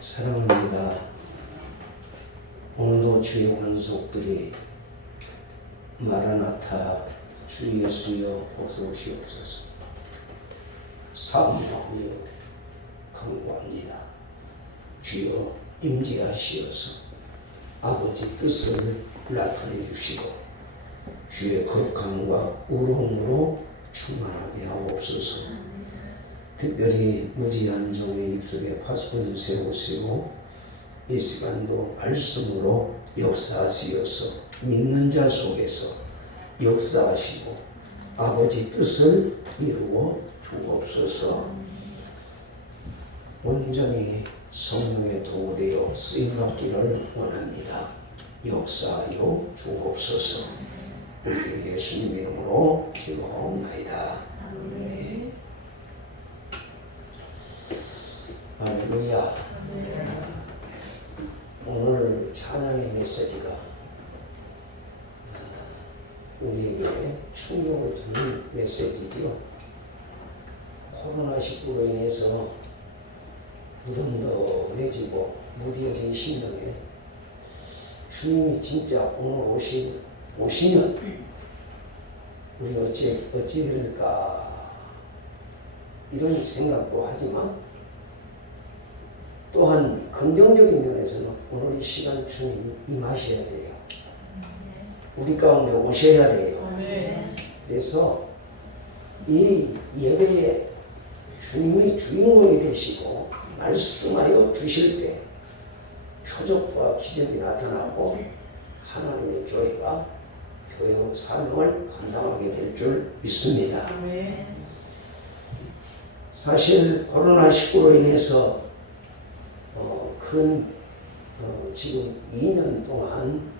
사랑합니다. 오늘도 주의 권속들이 마라나타 주 예수여 어서 오시옵소서. 사모하며 간구합니다. 주여 임재하시어서 아버지 뜻을 나타내 주시고 주의 거룩함과 우롱으로 충만하게 하옵소서. 특별히 무지한 종의 입술에 파수꾼을 세우시고 이 시간도 말씀으로 역사하시어서 믿는 자 속에서 역사하시고 아버지 뜻을 이루어 주옵소서. 온전히 성령의 도구되어 쓰임받기를 원합니다. 역사하여 주옵소서. 우리 예수님 이름으로 기도하옵나이다. 아멘. 할렐루야. 오늘 찬양의 메시지가 우리에게 충격을 주는 메시지죠. 코로나19로 인해서 무덤덤해지고 무뎌진 심령에 주님이 진짜 오늘 오시면 우리 어찌 될까 이런 생각도 하지만 또한 긍정적인 면에서는 오늘 이 시간 주님이 임하셔야 돼요. 우리 가운데 오셔야 돼요. 그래서 이 예배에 주님이 주인공이 되시고 말씀하여 주실 때 표적과 기적이 나타나고 하나님의 교회가 교회의 사명을 감당하게 될 줄 믿습니다. 사실 코로나19로 인해서 지금 2년 동안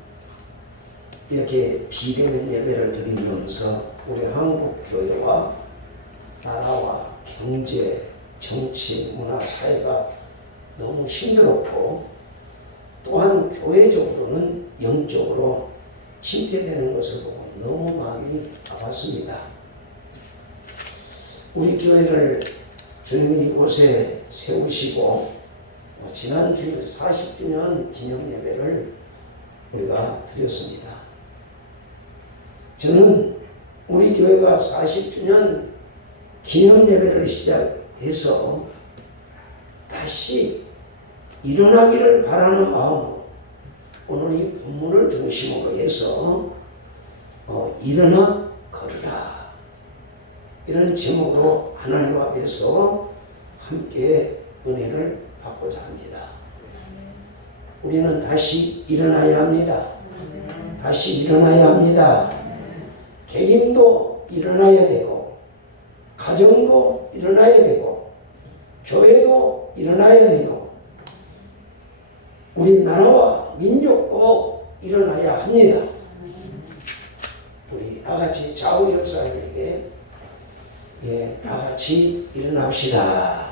이렇게 비대면 예배를 드리면서 우리 한국 교회와 나라와 경제, 정치, 문화, 사회가 너무 힘들었고 또한 교회적으로는 영적으로 침체되는 것을 보고 너무 마음이 아팠습니다. 우리 교회를 주님이 이곳에 세우시고 지난 주일 40주년 기념 예배를 우리가 드렸습니다. 저는 우리 교회가 40주년 기념 예배를 시작해서 다시 일어나기를 바라는 마음으로 오늘 이 본문을 중심으로 해서 일어나 걸으라 이런 제목으로 하나님 앞에서 함께 은혜를 받고자 합니다. 우리는 다시 일어나야 합니다. 다시 일어나야 합니다. 개인도 일어나야 되고 가정도 일어나야 되고 교회도 일어나야 되고 우리 나라와 민족도 일어나야 합니다. 우리 다같이 좌우협상에게 다같이 일어납시다.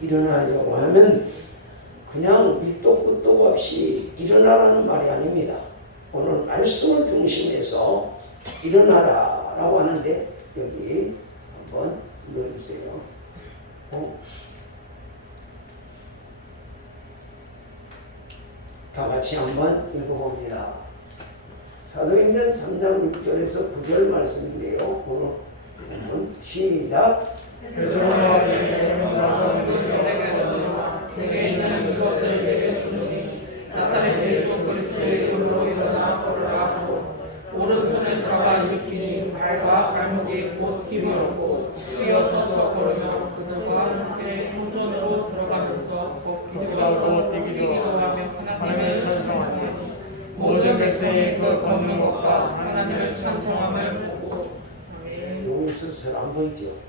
일어나려고 하면 그냥 밑도 끝도 없이 일어나라는 말이 아닙니다. 오늘 말씀을 중심해서 일어나라 라고 하는데 여기 한번 읽어주세요. 다 같이 한번 읽어봅니다. 사도행전 3장 6절에서 9절 말씀인데요. 오늘 시작. 내게 있는 이것을 내게 주노니 나사렛 예수 그리스도의 이름으로 일어나 걸으라 하고 오른손을 잡아 일으키니 발과 발목이 곧 힘이 얻고 뛰어서서 걸으며 그들과 함께 성전으로 들어가면서 걷기도 하고 뛰기도 하며 하나님을 찬송하니 모든 백성이 그 걷는 것과 하나님을 찬송함을 보고 여기서 잘 안 보이죠?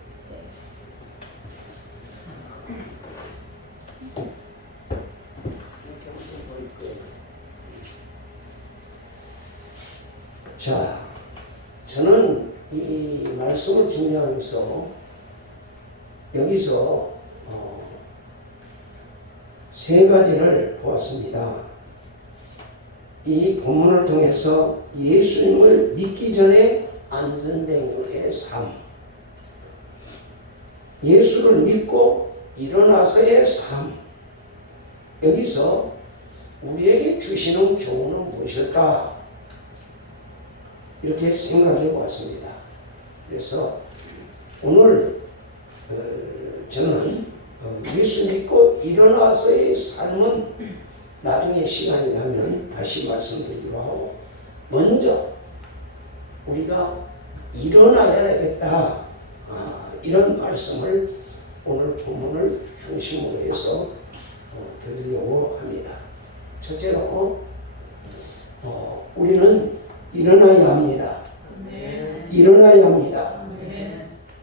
자, 저는 이 말씀을 준비하면서 여기서 세 가지를 보았습니다. 이 본문을 통해서 예수님을 믿기 전에 안전뱅이의 삶, 예수를 믿고 일어나서의 삶, 여기서 우리에게 주시는 교훈은 무엇일까? 이렇게 생각해 보았습니다. 그래서 오늘 저는 예수 믿고 일어나서의 삶은 나중에 시간이 나면 다시 말씀드리기로 하고, 먼저 우리가 일어나야 되겠다, 이런 말씀을 오늘 본문을 중심으로 해서 드리려고 합니다. 첫째로 우리는 일어나야 합니다. 일어나야 합니다.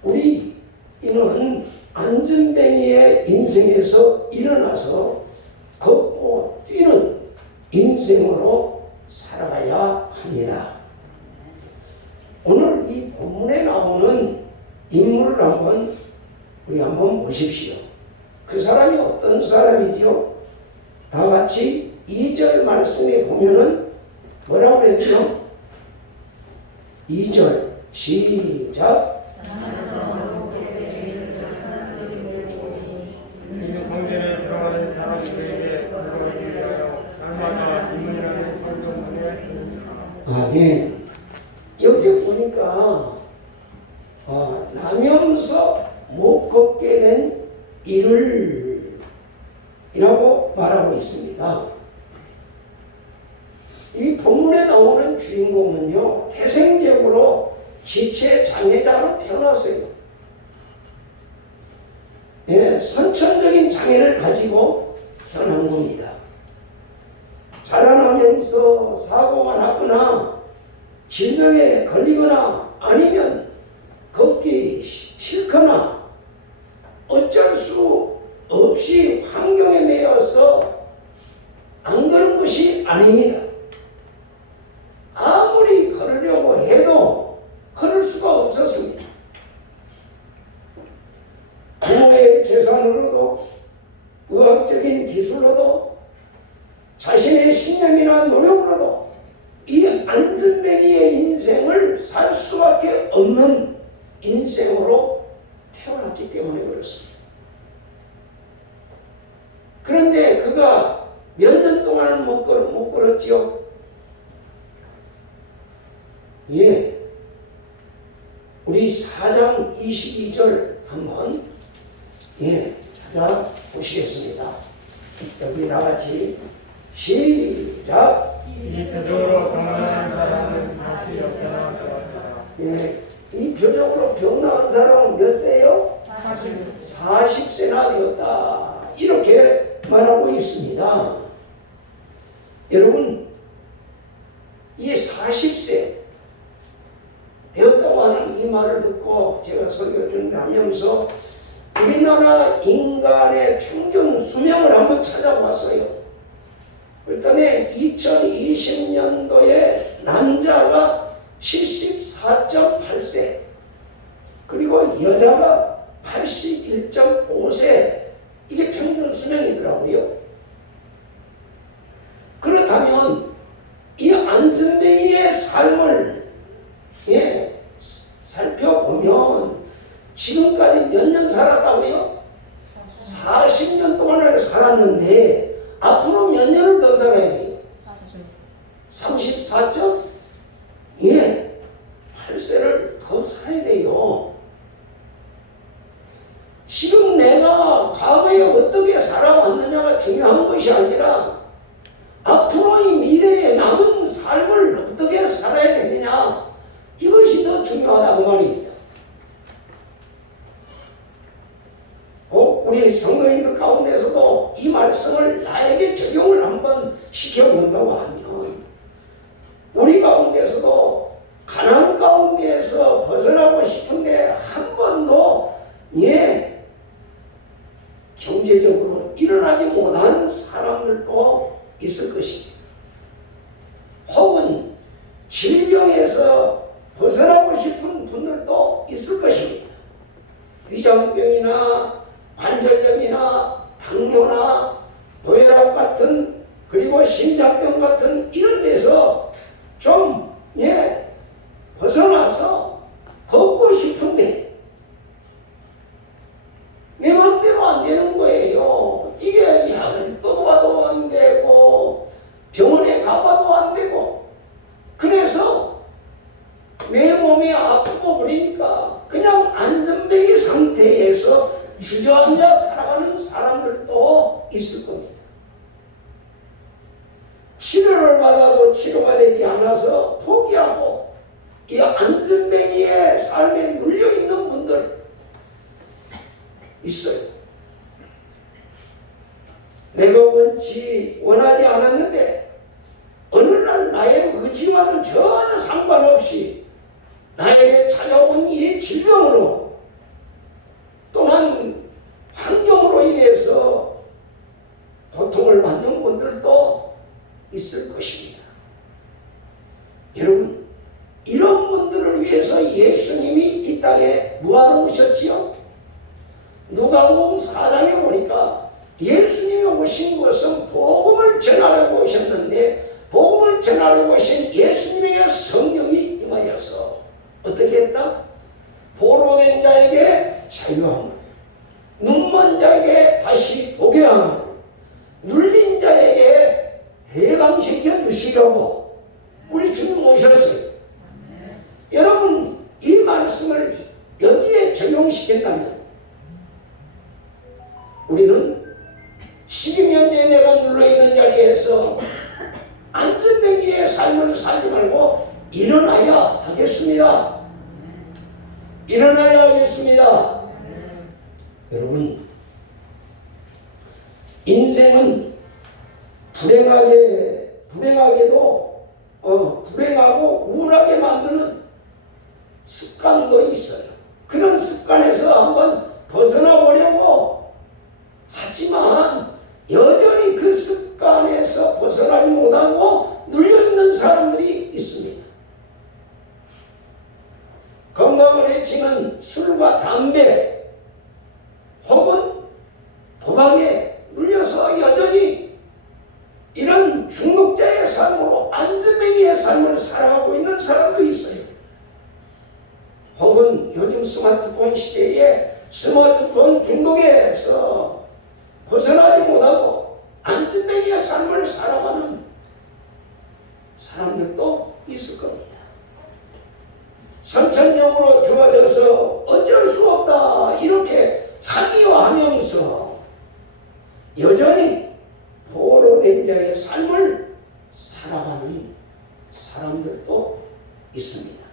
우리는 안전뱅이의 인생에서 일어나서 걷고 뛰는 인생으로 살아가야 합니다. 오늘 이 본문에 나오는 인물을 우리 한번 보십시오. 그 사람이 어떤 사람이지요? 다 같이 2절 말씀에 보면은 뭐라고 그랬죠? 2절 시작. 성전에 들어가는 사람들에게 들어가기 위하여 날마다 문을 성전문에 아멘. 여기 보니까 나면서 못 걷게 된 이를 이라고 말하고 있습니다. 이 본문에 나오는 주인공은요, 태생적으로 지체 장애자로 태어났어요. 예, 선천적인 장애를 가지고 태어난 겁니다. 자라나면서 사고가 났거나 질병에 걸리거나 아니면 걷기 싫거나 어쩔 수 없이 환경에 매여서 안 걸은 것이 아닙니다. 아무리 걸으려고 해도 걸을 수가 없었습니다. 부모의 재산으로도 의학적인 기술로도 자신의 신념이나 노력으로도 이 안전뱅이의 인생을 살 수밖에 없는 인생으로 태어났기 때문에 그렇습니다. 그런데 그가 몇 년 동안은 못 걸었지요? 예. 우리 4장 22절 한번 찾아보시겠습니다. 여기 나같이 시작. 이 표적으로 병나는 사람은 40여세나 되었다. 예. 이 표적으로 병나은 사람은 몇 세요? 40세나 되었다. 이렇게 말하고 있습니다. 여러분, 이 40세 되었다고 하는 이 말을 듣고 제가 설교 준비하면서 우리나라 인간의 평균 수명을 한번 찾아봤어요. 그랬더니 2020년도에 남자가 74.8세, 그리고 여자가 81.5세, 이게 평균 수명이더라고요. 그렇다면 이 안전뱅이의 삶을 살펴보면 지금까지 몇 년 살았다고요? 40년 동안을 살았는데 앞으로 몇 년을 더 살아야 돼요? 34.8세를 더 살아야 돼요. 지금 내가 과거에 어떻게 살아왔느냐가 중요한 것이 아니라 앞으로의 미래에 남은 삶을 어떻게 살아야 되느냐, 이것이 더 중요하다고 말입니다. 우리 성도님들 가운데서도 이 말씀을 나에게 적용을 한번 시켜본다고 하면, 우리 가운데서도 가난 가운데에서 벗어나고 싶은데 한 번도 경제적으로 일어나지 못한 사람들도 있을 것입니다. 혹은 질병에서 벗어나고 싶은 분들도 있을 것입니다. 위장병이나 관절염이나 당뇨나 뇌혈압 같은, 그리고 심장병 같은 이런 데서 좀 벗어나서 걷고 싶은데 내 마음대로 안 되는 주저앉아 살아가는 사람들도 있을 겁니다. 치료를 받아도 치료가 되지 않아서 포기하고 이 안전뱅이의 삶에 눌려있는 분들 있어요. 내가 원하지 않았는데 어느 날 나의 의지와는 전혀 상관없이 나에게 찾아온 이 질병으로 또는 환경으로 인해서 고통을 받는 분들도 있을 것입니다. 여러분, 이런 분들을 위해서 예수님이 이 땅에 뭐하러 오셨지요? 누가복음 4장에 보니까 예수님이 오신 것은 복음을 전하려고 오셨는데 복음을 전하려고 오신 예수님에게 성령이 임하여서 어떻게 했다? 포로된 자에게 자유함을, 눈먼 자에게 다시 보게 함을, 눌린 자에게 해방시켜 주시려고 우리 주님 오셨어요. 여러분, 이 말씀을 여기에 적용시킨다면 우리는 12년째 내가 눌러있는 자리에서 안전뱅이의 삶을 살지 말고 일어나야 하겠습니다. 일어나야 하겠습니다. 여러분, 인생은 불행하고 우울하게 만드는 습관도 있어요. 그런 습관에서 한번 벗어나 보려고 하지만 여전히 그 습관에서 벗어나지 못하고 눌려있는 사람들이 있습니다. 건강을 해치는 술과 담배 혹은 도박에 눌려서 여전히 이런 중독자의 삶으로 안전뱅이의 삶을 살아가고 있는 사람도 있어요. 혹은 요즘 스마트폰 시대에 스마트폰 중독에서 벗어나지 못하고 안전뱅이의 삶을 살아가는 사람들도 있을 겁니다. 선천적으로 주어져서 어쩔 수 없다 이렇게 합리화하면서 여전히 포로된 자의 삶을 살아가는 사람들도 있습니다.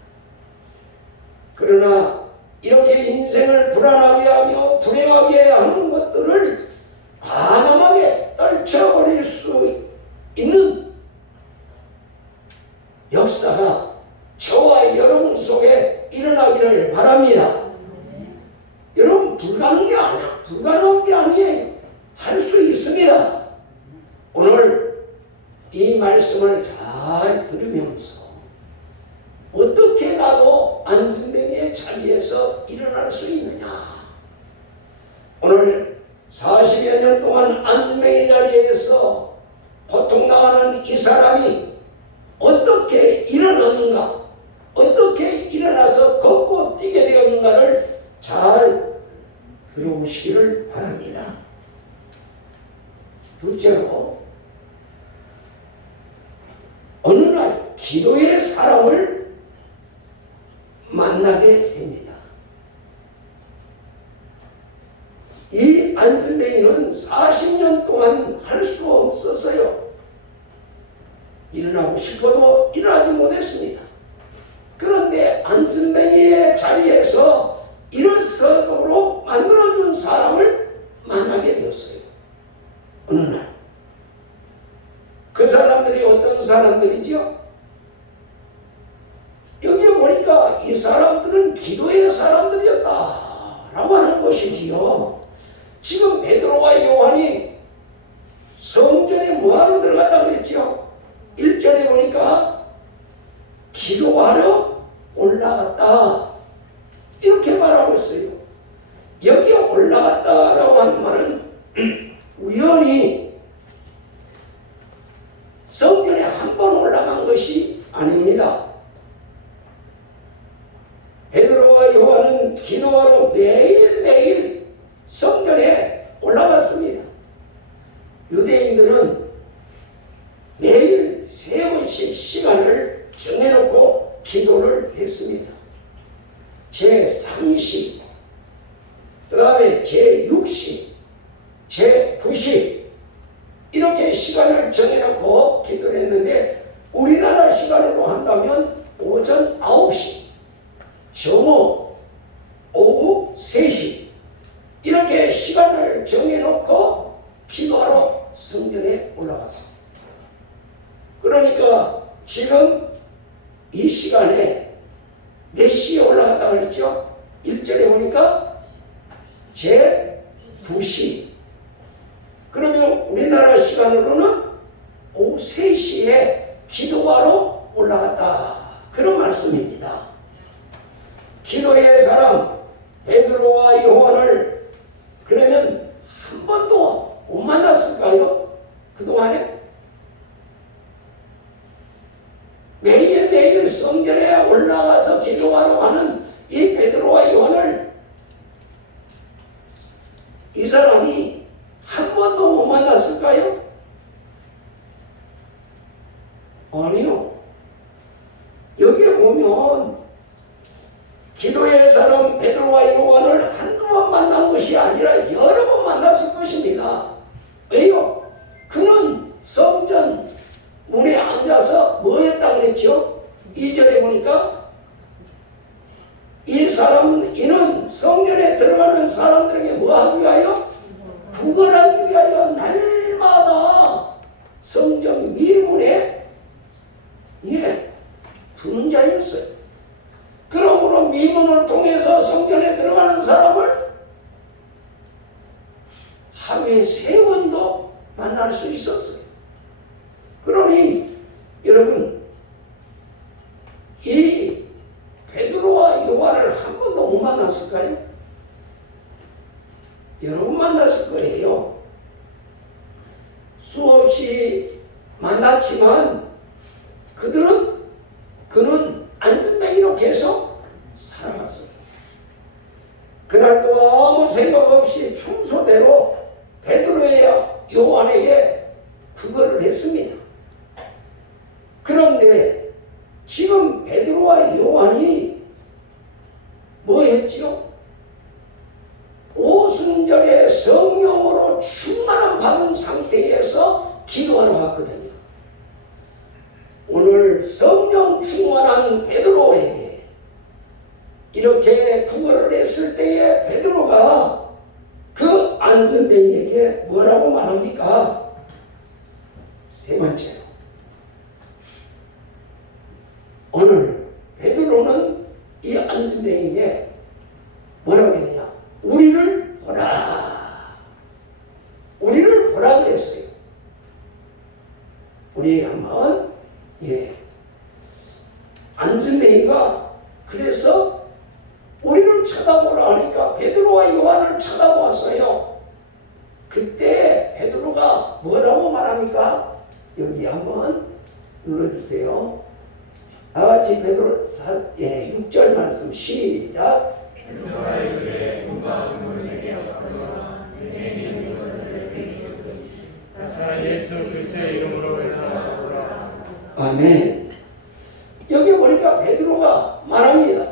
그러나 이렇게 인생을 불안하게 하며 불행하게 하는 것들을 과감하게 떨쳐버릴 수 있는 역사가 저와 여러분 속에 일어나기를 바랍니다. 여러분, 불가능한 게 아니에요. 할 수 있습니다. 오늘 이 말씀을 잘 들으면서 어떻게 나도 안전뱅이의 자리에서 일어날 수 있느냐. 오늘 40여 년 동안 안전뱅이 자리에서 고통당하는 이 사람이 어떻게 일어났는가, 어떻게 일어나서 걷고 뛰게 되었는가를 잘 들어보시기를 바랍니다. 둘째로, 어느 날 기도의 사람을 만나게 됩니다. 이 안전뱅이는 40년 동안 할 수 없었어요. 일어나고 싶어도 일어나지 못했습니다. 그런데 안전뱅이의 자리에서 일어서도록 만들어준 사람을 만나게 되었어요. 어느 날 그 사람들이 어떤 사람들이죠? 여기 보니까 이 사람들은 기도의 사람들이었다라고 하는 것이지요. 지금 베드로와 요한이 성전에 뭐하러 들어갔다고 그랬죠? 1절에 보니까 기도하러 올라갔다 이렇게 말하고 있어요. 여기에 올라갔다라고 하는 말은 우연히 성전에 한 번 올라간 것이 아닙니다. 베드로와 요한은 기도하러 매일매일 성전에 올라갔습니다. 유대인들은 매일 3번씩 시간을 정해놓고 기도를 했습니다. 제3시, 그 다음에 다음에 제60, 제90 이렇게 시간을 정해놓고 기도를 했는데 우리나라 시간으로 한다면 오전 9시, 점호 오후 3시 이렇게 시간을 정해놓고 기도하러 성전에 올라갔습니다. 그러니까 지금 이 시간에 몇 시에 올라갔다고 그랬죠? 1절에 보니까 제9시. 그러면 우리나라 시간으로는 오후 3시에 기도하러 올라갔다. 그런 말씀입니다. 기도의 사람 베드로와 요한을 그러면 한 번도 못 만났을까요? 그동안에? 매일매일 성전에 올라가서 기도하러 가는 이 베드로와 요한을 이 사람이 한 번도 못 만났을까요? 아니요. 여기에 보면 기도의 사람 베드로와 요한을 한두 번 만난 것이 아니라 여러 번 만났을 것입니다. 왜요? 그는 성전 문에 앉아서 뭐 했다고 그랬죠? 2절에 보니까 이는 성전에 들어가는 사람들에게 뭐 하기 위하여? 구걸하기 위하여 날마다 성전 미문에 두는 자였어요. 그러므로 미문을 통해서 성전에 들어가는 사람을 하루에 3번도 만날 수 있었어요. 그러니 여러분 이 베드로와 요한을 한 번도 못 만났을까요? 여러 번 만났을 거예요. 수없이 만났지만 그는 안전뱅이로 계속 살아갔어요. 그날도 아무 생각 없이 평소대로 베드로와 요한에게 그거를 했습니다. 그런데 지금 베드로와 요한이 뭐 했지요? 오순절에 성령으로 충만함 받은 상태에서 기도하러 갔거든요. 오늘 성령 충만한 베드로에게 이렇게 구걸을 했을 때에 베드로가 그 안전뱅이에게 뭐라고 말합니까? 세 번째로 오늘 베드로는 이 안전뱅이에게 뭐라고 했느냐? 우리를 보라. 우리를 보라 그랬어요. 우리 한번 안전뱅이가 그래서 우리를 쳐다보라 하니까 베드로와 요한을 쳐다보았어요. 그때 베드로가 뭐라고 말합니까? 여기 한번 눌러주세요. 다같이 베드로 6절 말씀 시작. 예수 그리스도의 이름으로 말하노라. 아멘. 여기 보니까 베드로가 말합니다.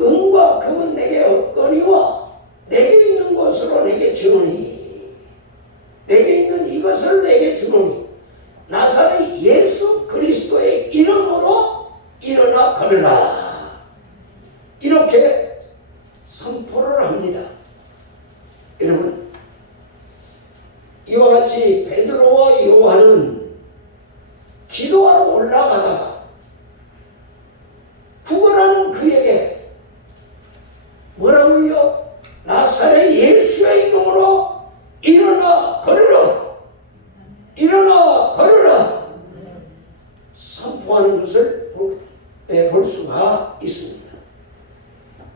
은과 금은 내게 없거니와 내게 있는 것으로 내게 주노니, 내게 있는 이것을 내게 주노니 나사렛 예수 그리스도의 이름으로 일어나 걸으라. 이렇게 선포를 합니다. 여러분, 이와 같이 베드로와 요한은 기도하러 올라가다가 구걸하는 그에게 뭐라고요? 나사렛 예수의 이름으로 일어나 걸으라. 일어나 걸으라. 선포하는 것을 볼 수가 있습니다.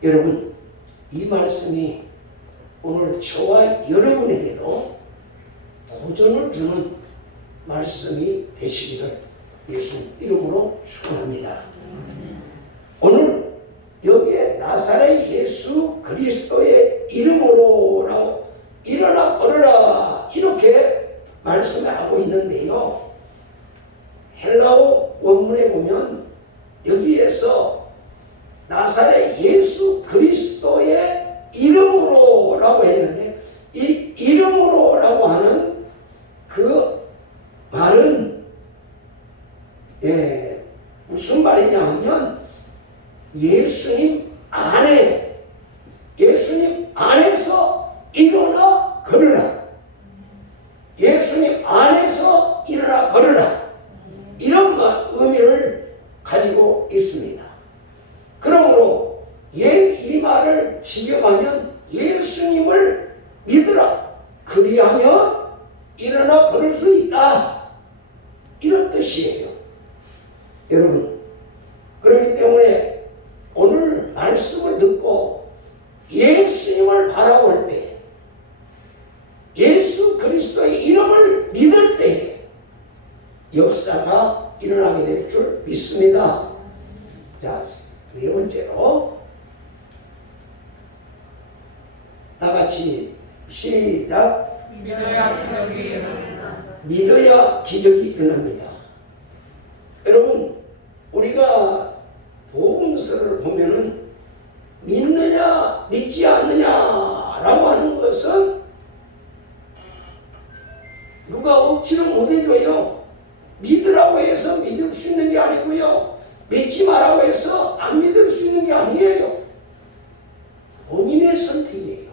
여러분, 이 말씀이 오늘 저와 여러분에게도 도전을 주는 말씀이 되시기를 예수 이름으로 축원합니다. 오늘 여기에 나사렛 예수 그리스도의 이름으로라고 일어나 걸으라 이렇게 말씀을 하고 있는데요. 헬라어 원문에 보면 여기에서 나사렛 예수 그리스도의 이름으로라고 했는데 이 이름으로라고 하는 그 말은 무슨 말이냐 하면 예수님 안에서 일어나 걸으라. 예수님 안에서 일어나 걸으라. 이런 의미를 가지고 있습니다. 그러므로 이 말을 직역하면 예수님을 믿으라. 그리하면 일어나 걸을 수 있다. 이런 뜻이에요. 여러분, 그렇기 때문에 오늘 말씀을 듣고 예수님을 바라볼 때, 예수 그리스도의 이름을 믿을 때 역사가 일어나게 될 줄 믿습니다. 자, 네 번째로 다같이 시작. 믿어야 기적이 일어난다. 믿어야 기적이 일어납니다. 여러분, 우리가 복음서를 보면은 믿느냐 믿지 않느냐라고 하는 것은 누가 억지로 못 해줘요. 믿으라고 해서 믿을 수 있는 게 아니고요, 믿지 말라고 해서 안 믿을 수 있는 게 아니에요. 본인의 선택이에요.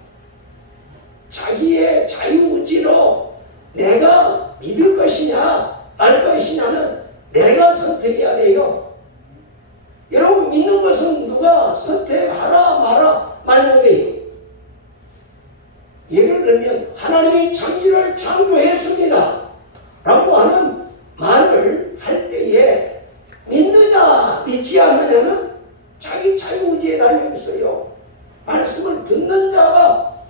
자기의 자유의지로 내가 믿을 것이냐 말 것이냐는 내가 선택해야 돼요. 여러분, 믿는 것은 누가 선택하라 마라 말 못해요. 예를 들면 하나님이 천지를 창조했습니다 라고 하는 말을 할 때에 믿느냐 믿지 않느냐는 자기 자유의지에 달려있어요. 말씀을 듣는 자가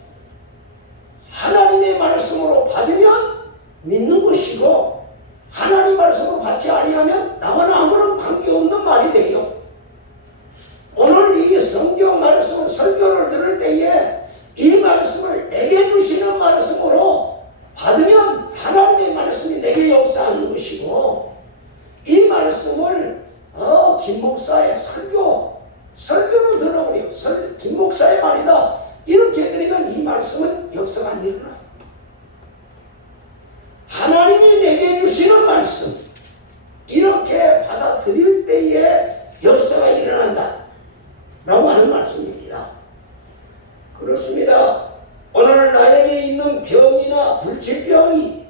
하나님의 말씀으로 받으면 믿는 것이고, 하나님 말씀으로 받지 아니하면 나와는 아무런 관계없는 말이 돼요. 오늘 이 성경 말씀을 설교를 들을 때에 이 말씀을 내게 주시는 말씀으로 받으면 하나님의 말씀이 내게 역사하는 것이고, 이 말씀을 김 목사의 설교로 들어버려요. 김 목사의 말이다 이렇게 드리면 이 말씀은 역사가 안 일어나요. 하나님이 내게 주시는 말씀 이렇게 받아들일 때에 역사가 일어난다 라고 하는 말씀입니다. 그렇습니다. 오늘 나에게 있는 병이나 불치병이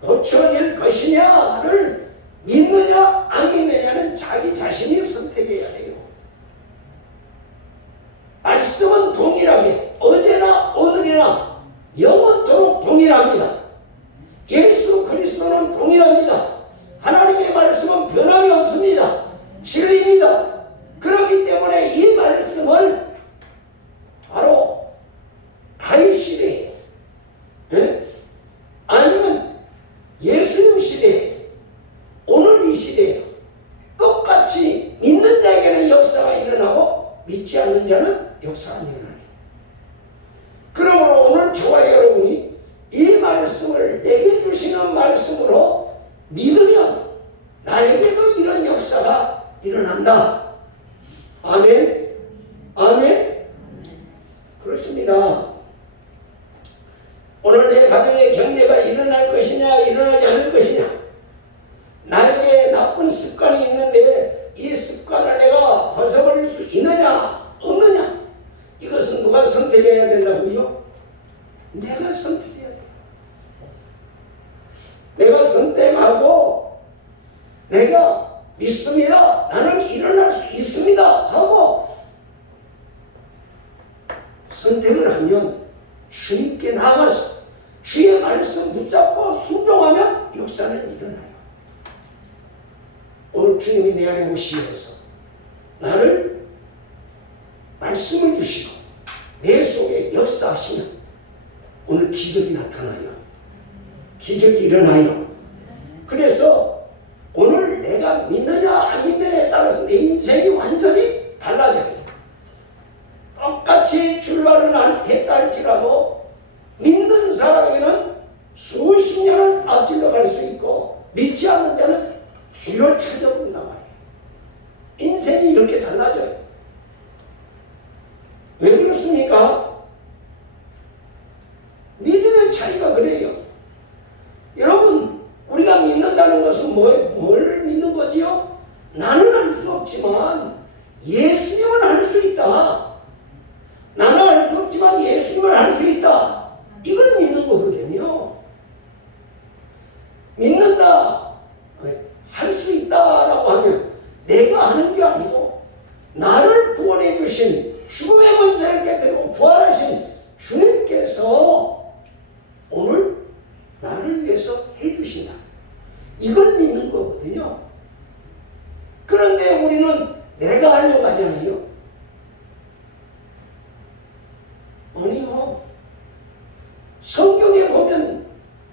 고쳐질 것이냐를 믿느냐 안 믿느냐는 자기 자신이 선택해야 돼요. 말씀은 동일하게 어제나 오늘이나 영원토록 동일합니다. 예수 그리스도는 동일합니다. 하나님의 말씀은 변함이 없습니다. 진리입니다. 그렇기 때문에 이 말씀을 바로 다윗 시대에 아니면 예수님 시대에 오늘 이 시대에 똑같이 믿는 자에게는 역사가 일어나고 믿지 않는 자는 역사가 안 일어나요. 그러므로 오늘 저와 여러분이 이 말씀을 내게 주시는 말씀으로 믿으면 나에게도 이런 역사가 일어난다. 아멘. 아멘. 그렇습니다. 오늘 내 가정의 경제가 일어날 것이냐 일어나지 않을 것이냐, 나에게 나쁜 습관이 있는데 이 습관을 내가 벗어버릴 수 있느냐 없느냐, 이것은 누가 선택해야 된다고요? 내가 선택해야 돼요. 내가 선택하고 내가 믿습니다, 나는 일어날 수 있습니다 하고 선택을 하면 주님께 나가서 주의 말씀 붙잡고 순종하면 역사는 일어나요. 오늘 주님이 내 안에 오시어서 나를 말씀을 주시고 내 속에 역사하시면 오늘 기적이 나타나요. 기적이 일어나요. 그래서 오늘 내가 믿느냐 안 믿느냐에 따라서 내 인생이 완전히 달라져요. 똑같이 출발을 했다 할지라도 믿는 사람에게는 수십 년을 앞질러 갈 수 있고, 믿지 않는 자는 뒤로 찾아본단 말이에요. 인생이 이렇게 달라져요. 왜 그렇습니까? 할 수 있다. 이걸 믿는 거거든요. 믿는다, 할 수 있다라고 하면 내가 하는 게 아니고 나를 구원해 주신 죽음의 문제를 깨뜨리고 부활하신 주님께서 오늘 나를 위해서 해주신다. 이걸 믿는 거거든요. 그런데 우리는 내가 하려고 하잖아요. 아니요. 성경에 보면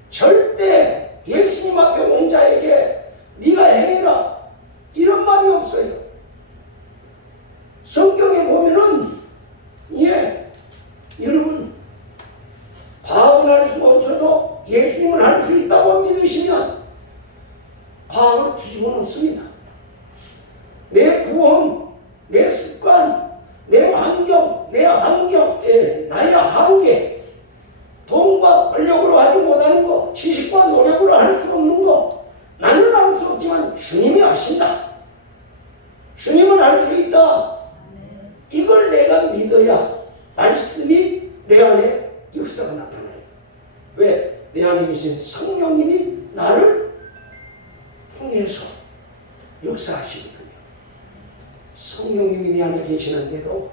절대 예수님 앞에 온 자에게 네가 행해라 이런 말이 없어요. 성경에 보면은 여러분 과학은 할 수가 없어도 예수님을 할 수 있다고 믿으시면 과학을 뒤집어 놓습니다. 내 구원, 내 습관, 내 환경, 나의 한계, 돈과 권력으로 하지 못하는 거, 지식과 노력으로 할 수 없는 거, 나는 할 수 없지만 주님이 하신다. 주님은 할 수 있다. 이걸 내가 믿어야 말씀이 내 안에 역사가 나타나요. 왜? 내 안에 계신 성령님이 나를 통해서 역사하시거든요. 성령님이 내 안에 계시는데도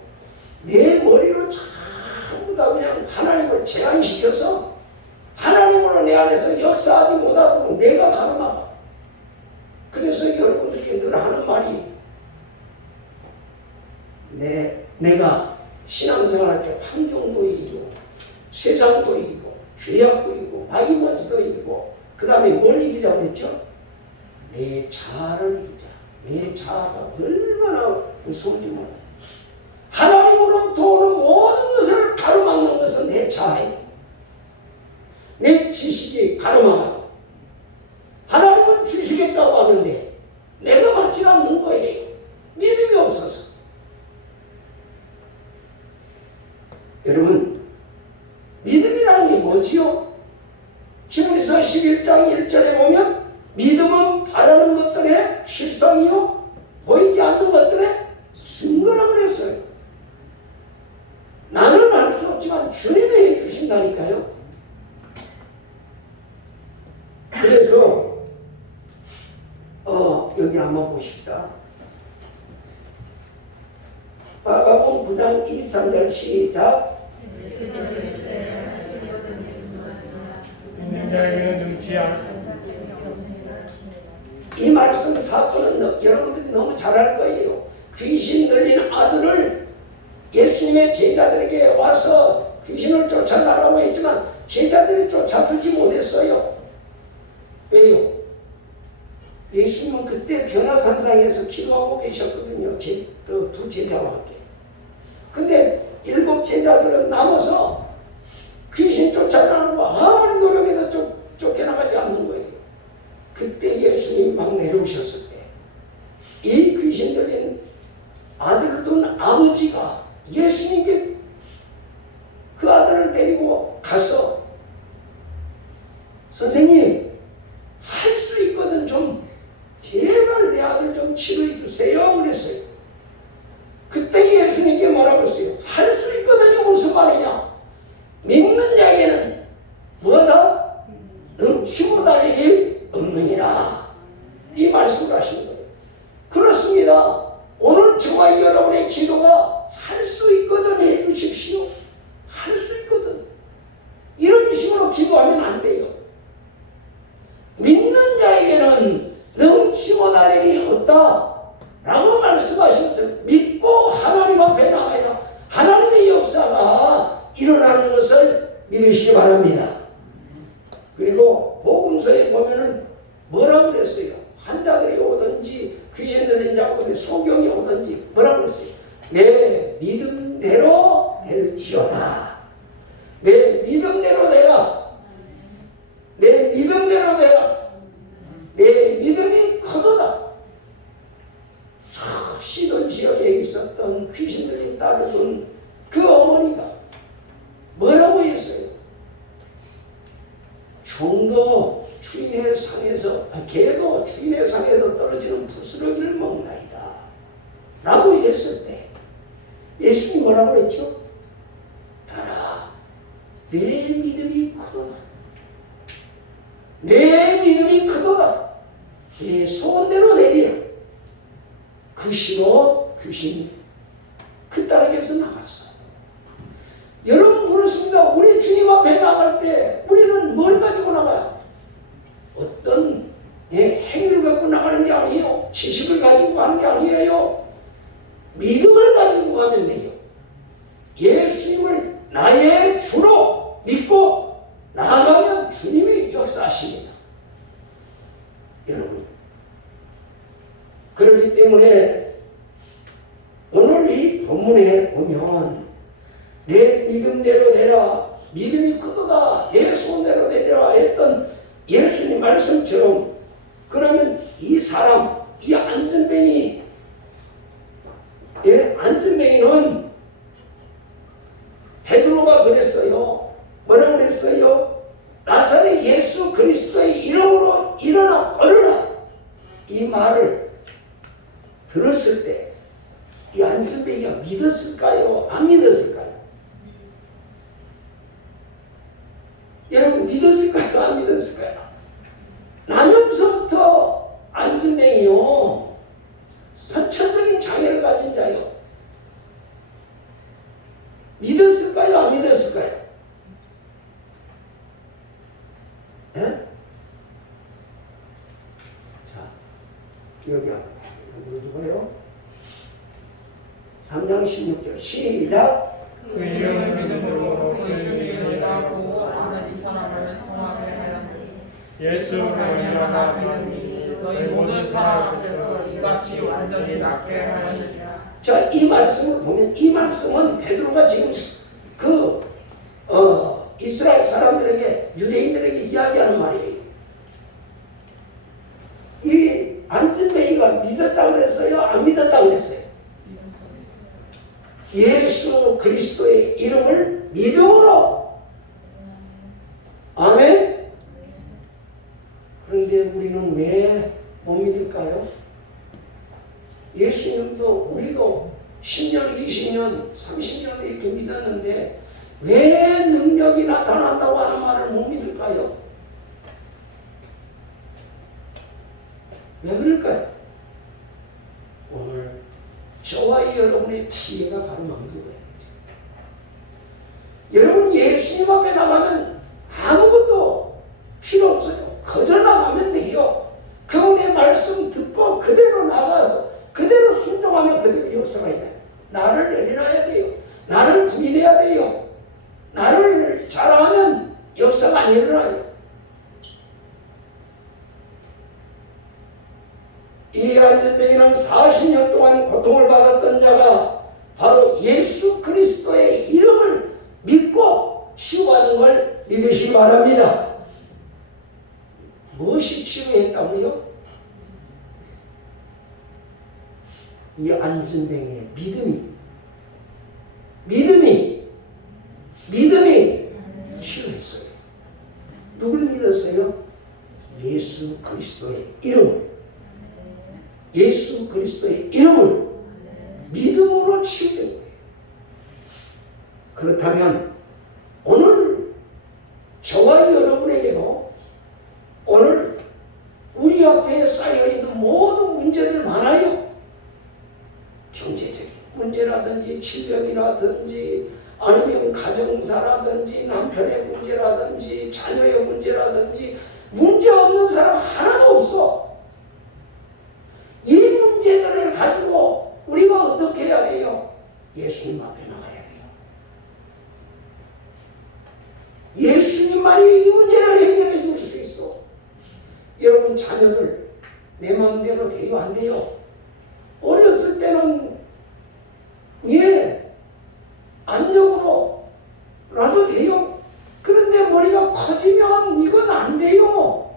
내 머리로 전부 다 그냥 하나님을 제한시켜서 하나님으로 내 안에서 역사하지 못하도록 내가 가르마. 그래서 여러분들께 늘 하는 말이 내가 신앙생활할 때 환경도 이기고 세상도 이기고 죄악도 이기고 마귀먼지도 이기고 그 다음에 뭘 이기자고 그랬죠? 내 자아를 이기자. 내 자아가 얼마나 무서운지 몰라요. 하나님으로부터 오는 모든 것을 가로막는 것은 내 자아예요. 내 지식이 가로막아요. 하나님은 주시겠다고 하는데 내가 받지 않는 거예요. 믿음이 없어서. 여러분, 믿음이라는 게 뭐지요? 히브리서 11장 1절에 보면 믿음은 바라는 것들의 실상이요 보이지 않는 것들의 증거라 그랬어요. 나는 알 수 없지만 주님이 해주신다니까요. 그래서 여기 한번 보십시다. 마가복음 9장 23절 시작. 믿는 자에게는 능치 않. 이 말씀 사건은 여러분들이 너무 잘 알 거예요. 귀신 들린 아들을 예수님의 제자들에게 와서 귀신을 쫓아내라고 했지만 제자들이 쫓아들지 못했어요. 왜요? 예수님은 그때 변화산상에서 기도하고 계셨거든요. 두 제자와 함께. 근데 7 제자들은 남아서 귀신 쫓아내라고 아무리 노력해도 쫓겨나가지 않는 거예요. 그때 예수님이 막 내려오셨을 때 이 귀신 들린 아들을 둔 아버지가 예수님께 그 아들을 데리고 가서 선생님 할 수 있거든 좀 제발 내 아들 좀 치료해 주세요 그랬어요. 그때 예수님께 뭐라고 했어요? 할 수 있거든이 무슨 말이냐? 믿는 자에게는 뭐다? 넘치고 달리기 없느니라. 이 말씀을 하신 거예요. 그렇습니다. 오늘 저와 여러분의 기도가 할 수 있거든 해주십시오. 할 수 있거든. 이런 식으로 기도하면 안 돼요. 믿는 자에게는 넘치고 날 일이 없다 라고 말씀하셨죠. 믿고 하나님 앞에 나가야 하나님의 역사가 일어나는 것을 믿으시기 바랍니다. 그리고 복음서에 보면은 뭐라고 그랬어요? 환자들이 오든지 귀신 들린 자가 오든지 소경이 오든지 뭐라고 그랬어요? 내 믿음대로 될지어다. 내 믿음대로 되라. 내 믿음대로 되라. 내 믿음이 크도다. 시돈 지역에 있었던 귀신 들린 딸을 둔 그 어머니가 뭐라고 했어요? 종도 주인의 상에서 개도 주인의 상에서 떨어지는 부스러기를 먹나이다 라고 했을 때 예수님이 뭐라고 했죠? 따라 내 믿음이 크도다. 내 믿음이 크도다. 내 소원대로 되리라. 그 시로 귀신이 그 딸에게서 나갔어. 여러분 그렇습니다. 우리 주님 앞에 나갈 때 우리는 뭘 가지고 나가요? 어떤 행위를 갖고 나가는 게 아니에요. 지식을 가지고 가는 게 아니에요. 믿음을 가지고 가면 돼요. 예수님을 나의 주로 믿고 나아가면 주님이 역사하십니다. 여러분, 그렇기 때문에 오늘 이 본문에 보면 내 믿음대로 되라, 믿음이 크도다, 내 소원대로 되리라 했던 예수님 말씀처럼, 그러면 이 사람, 이 안전뱅이, 안전뱅이는 베드로가 그랬어요. 뭐라고 그랬어요? 나사렛 예수 그리스도의 이름으로 일어나 걸으라. 이 말을 들었을 때 이 안전뱅이가 믿었을까요? 안 믿었을까요? 여러분 믿었을까요? 안 믿었을까요? 나면서부터 안전뱅이요, 선천적인 장애를 가진 자요. 믿었을까요? 안 믿었을까요? 예? 자, 여기 누구요? 3장 16절 시작. 그 이름을 믿음으로 그 이름이 이르다고 아는 이 사람을 성하게 하였느니 예수 말미암아 믿으니 너희 모든 사람 앞에서 이같이 완전히 낫게 하였느니라. 자, 이 말씀을 보면, 이 말씀은 베드로가 지금 이스라엘 사람들에게, 유대인들에게 이야기하는 말이에요. 이 안전뱅이가 믿었다고 그랬어요? 안 믿었다고 그랬어요? 예수 그리스도의 이름을 믿음으로. 아멘. 그런데 우리는 왜 못 믿을까요? 예수님도 우리도 10년, 20년, 30년 이렇게 믿었는데 왜 능력이 나타난다고 하는 말을 못 믿을까요? 왜 그럴까요? 오늘 저와 여러분의 지혜가 가로막는 거예요. 여러분 예수님 앞에 나가면 아무것도 필요 없어요. 거저 나가면 돼요. 그분의 말씀 듣고 그대로 나가서 그대로 순종하면 그대로 역사가 있어요. 나를 내려놔야 돼요. 나를 부인해야 돼요. 나를 자랑하면 역사가 안 일어나요. 이 안전뱅이는 40년 동안 고통을 받았던 자가 바로 예수 그리스도의 이름을 믿고 치유하는 걸 믿으시기 바랍니다. 무엇이 치유했다고요? 이 안전뱅이의 믿음이 치유했어요. 누굴 믿었어요? 예수 그리스도의 이름을. 예수 그리스도의 이름을 믿음으로 치유된 거예요. 그렇다면 오늘 저와 여러분에게도 오늘 우리 앞에 쌓여있는 모든 문제들 많아요. 경제적인 문제라든지 질병이라든지 아니면 가정사라든지 남편의 문제라든지 자녀의 문제라든지 문제 없는 사람 하나도 없어. 이 문제들을 가지고 우리가 어떻게 해야 돼요? 예수님 앞에 나가야 돼요. 예수님만이 이 문제를 해결해 줄 수 있어. 여러분 자녀들 내 마음대로 돼요? 안 돼요? 어렸을 때는 안정으로 놔도 돼요. 그런데 머리가 커지면 이건 안 돼요.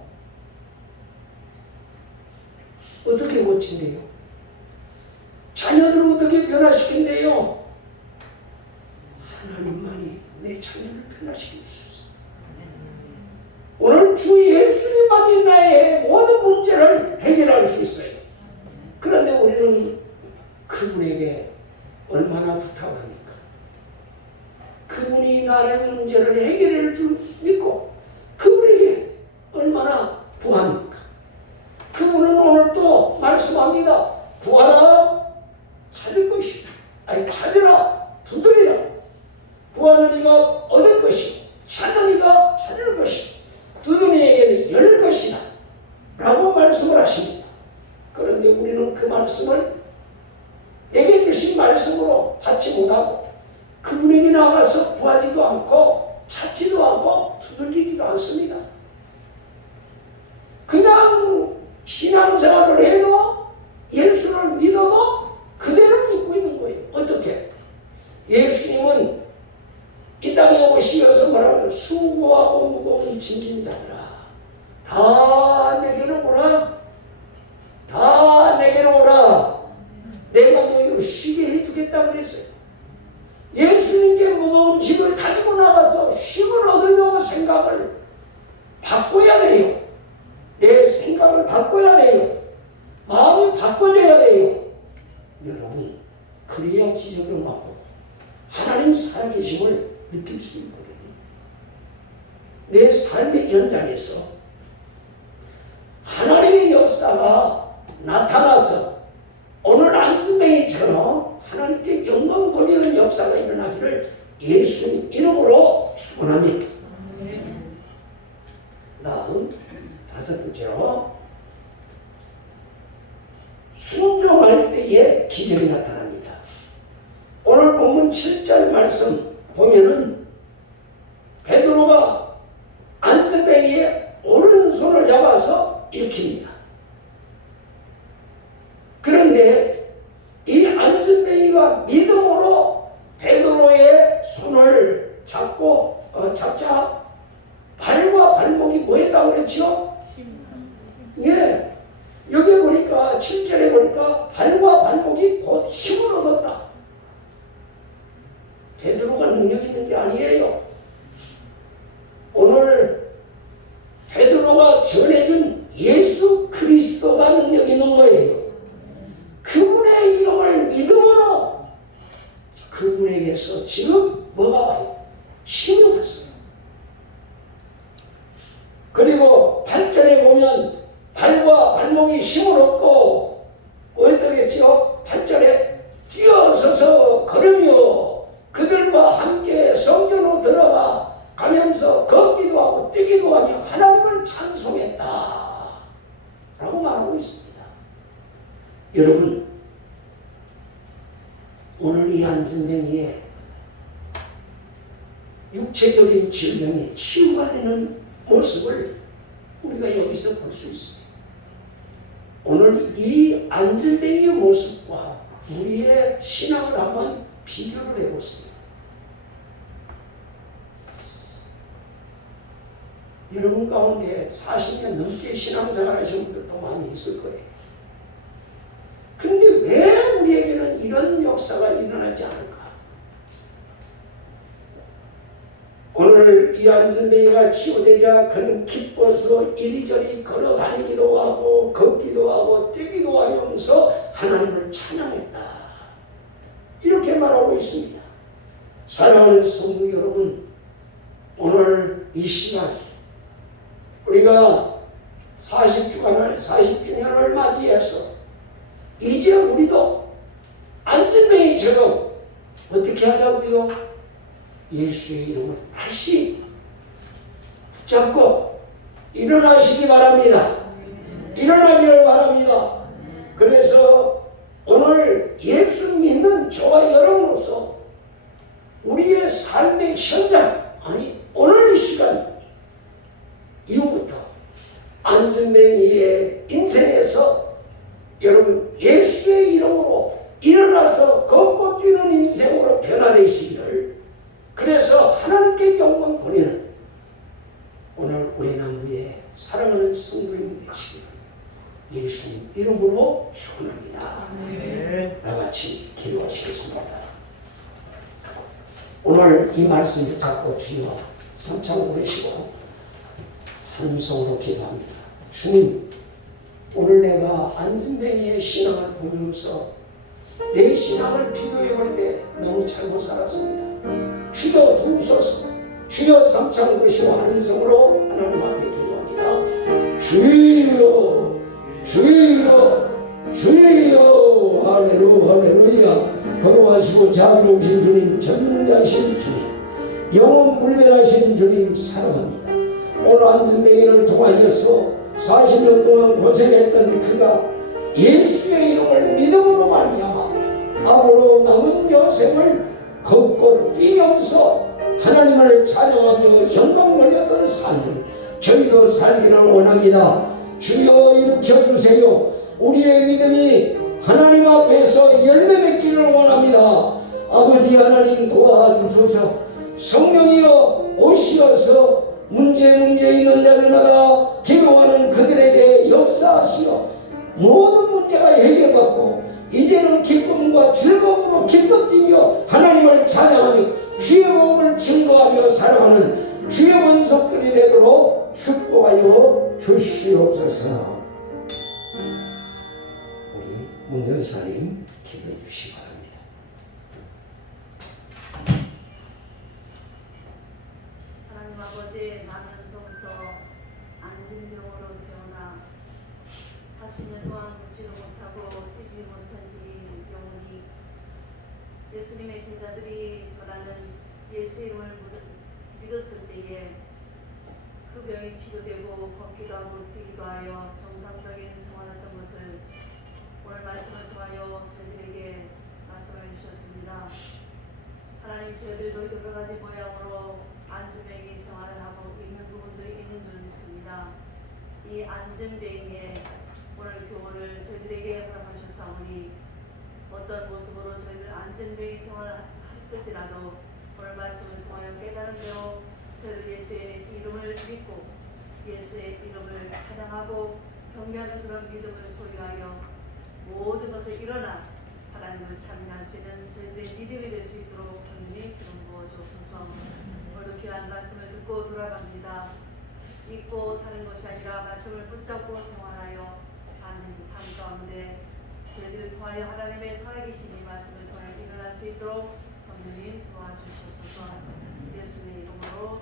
어떻게 고친대요? 자녀들을 어떻게 변화시킨대요? 하나님만이 내 자녀를 변화시킬 수 있어요. 오늘 주 예수님만이 나의 모든 문제를 해결할 수 있어요. 그런데 우리는 그분에게 얼마나 부탁합니까? 그분이 나의 문제를 문제를 해결해 줄 믿고 그분에게 얼마나 구합니까? 그분은 오늘 또 말씀합니다. 구하라 찾을 것이다. 아니 찾으라 두드리라. 구하는 이가 얻을 것이고 찾는 이가 찾을 것이고 두드리는 이에게는 열 것이다 라고 말씀을 하십니다. 그런데 우리는 그 말씀을 내게 주신 말씀으로 받지 못하고 그분에게 나가서 구하지도 않고 찾지도 않고 두들기지도 않습니다. 그냥 신앙생활을 해도 예수를 믿어도 그대로 믿고 있는 거예요. 어떻게? 예수님은 이 땅에 오시어서 말하는 수고하고 무거운 짐진 자들아 다 내게로 오라. 다 내게로 오라. 내가 너희를 쉬게 해주겠다고 그랬어요. 예수님께 무거운 짐을 가지고 나가서 쉼을 얻으려고 생각을 바꿔야 돼요. 내 생각을 바꿔야 돼요. 마음이 바꿔져야 돼요. 여러분 그래야 지적을 맛보고 하나님 살아계심을 느낄 수 있거든요. 내 삶의 현장에서 하나님의 역사가 나타나서 오늘 안진뱅이처럼 하나님께 영광 돌리는 역사가 일어나기를 예수님 이름으로 축원합니다. 다음 다섯 번째로 순종할 때에 기적이 나타납니다. 오늘 본문 7절 말씀 보면은 베드로가 안전뱅이의 오른손을 잡아서 일으킵니다. 그런데 이 안전뱅이가 믿음으로 베드로의 손을 잡자 발과 발목이 뭐였다고 그랬죠? 예. 여기 보니까 7절에 보니까 발과 발목이 곧 힘을 얻었다. 베드로가 능력 있는 게 아니에요. 오늘 베드로가 전해준 예수 그리스도가 능력 있는 거예요. 그분의 이름을 믿음으로 그분에게서 지금 뭐가 와요? 힘이 왔어요. 그리고 8절에 보면 발과 발목이 힘을 얻고 어떻겠죠? 8절에 뛰어서서 걸으며 그들과 함께 성전으로 들어가 가면서 걷기도 하고 뛰기도 하며 하나님을 찬송했다 라고 말하고 있습니다. 여러분 오늘 이 안진뱅이의 육체적인 질병이 치유가 되는 모습을 우리가 여기서 볼 수 있습니다. 오늘 이 안진뱅이의 모습과 우리의 신앙을 한번 비교를 해보세요. 여러분 가운데 40년 넘게 신앙생활 하시는 분들도 많이 있을 거예요. 그런데 왜 우리에게는 이런 역사가 일어나지 않을까? 오늘 이 안진뱅이가 치유되자 그는 기뻐서 이리저리 걸어다니기도 하고 걷기도 하고 뛰기도 하면서 하나님을 찬양했다. 이렇게 말하고 있습니다. 사랑하는 성도 여러분, 오늘 이 시간 우리가 40주년을 맞이해서 이제 우리도 안진뱅이처럼 어떻게 하자고요? 예수의 이름을 다시 붙잡고 일어나시기 바랍니다. 일어나기를 바랍니다. 그래서 오늘 예수 믿는 저와 여러분으로서 우리의 삶의 현장, 아니 오늘 이 시간 이후부터 안진뱅이의 인생에서 여러분 예수의 이름으로 일어나서 걷고 뛰는 인생으로 변화되시기를, 그래서 하나님께 영광 돌리는 오늘 우리 남부의 사랑하는 성도님 되시기를 예수님 이름으로 축원합니다. 나같이 기도하시겠습니다. 오늘 이 말씀을 잡고 주여 성창을 보내시고 한 손으로 기도합니다. 주님, 오늘 내가 안진뱅이의 신앙을 보면서 내 신앙을 비교해 볼 때 너무 잘못 살았습니다. 주여 도우소서. 주여 삼창 것이와 한성으로 하나님 앞에 기도합니다. 주여 주여 주여 할렐루야. 걸어가시고 자비로우신 주님, 전능자신 주님, 영원 불멸하신 주님 사랑합니다. 오늘 안전뱅이를 통하여서 40년 동안 고생했던 그가 예수의 이름을 믿음으로 말미암아 아무로 남은 여생을 걷고 뛰면서 하나님을 찬양하며 영광 돌렸던 삶을 저희도 살기를 원합니다. 주여 일으켜주세요. 우리의 믿음이 하나님 앞에서 열매 맺기를 원합니다. 아버지 하나님 도와주소서. 성령이여 오시어서 문제 있는 자들마다 기도하는 그들에게 역사하시어 모든 문제가 해결받고 이제는 기쁨과 즐거움으로 기뻐 뛰며 하나님을 찬양하며 주의 복음을 증거하며 살아가는 주의 원속들이 되도록 축복하여 주시옵소서. 우리 문여사님 기도해 주시기 바랍니다. 하나님 아버지, 나면서부터 안진병으로 태어나 40년 동안 묻지도 못하고 뛰지 못한 이 영혼이 예수님의 제자들이 전하는 예수 이름을 믿었을 때에 그 병이 치료되고 걷기도 하고 뛰기도 하여 정상적인 생활했던 것을 오늘 말씀을 통하여 저희들에게 말씀해 주셨습니다. 하나님, 저희들도 여러 가지 모양으로 안전뱅이 생활을 하고 있는 부분도 있는 줄 믿습니다. 이 안전뱅이의 오늘 교훈을 저희들에게 허락하셨사오니 어떤 모습으로 저희들 안전뱅이 생활을 했을지라도 오늘 말씀을 통하여 깨달은 대로 저희들 예수의 이름을 믿고 예수의 이름을 찬양하고 경배하는 그런 믿음을 소유하여 모든 것을 일어나 하나님을 찬양할 수 있는 저희들의 믿음이 될 수 있도록 성령님 기름 부어 주옵소서. 오늘도 귀한 말씀을 듣고 돌아갑니다. 믿고 사는 것이 아니라 말씀을 붙잡고 생활하여 반드시 삶 가운데 저희들을 통하여 하나님의 살아계신 이 말씀을 통해 일어날 수 있도록 성령님 도와주시옵소서. 예수님의 이름으로